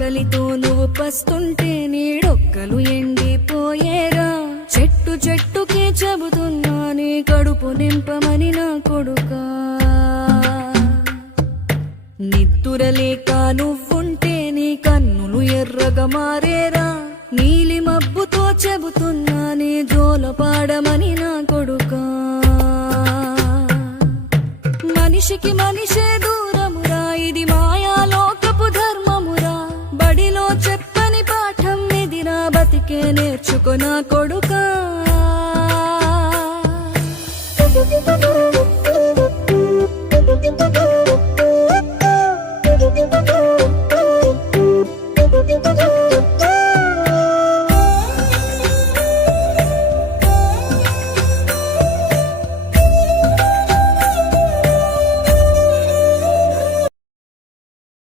ఆకలితో నువ్వు పస్తుంటే నీడొక్కలు ఎండిపోయేరా. చెట్టు చెట్టుకే చెబుతున్నా నీ కడుపు నింపమని నా కొడుకా. నిద్దురలేక నువ్వుంటే నీ కన్నులు ఎర్రగా మారేరా. నీలి మబ్బుతో చెబుతున్నా నీ జోలపాడమని నా కొడుకా. మనిషికి మనిషే దూరమురా, ఇది మాయాలోకపు ధర్మమురా. బడిలో చెప్పని పాఠం ఇదిరా, బతికే నేర్చుకో నా కొడుకా.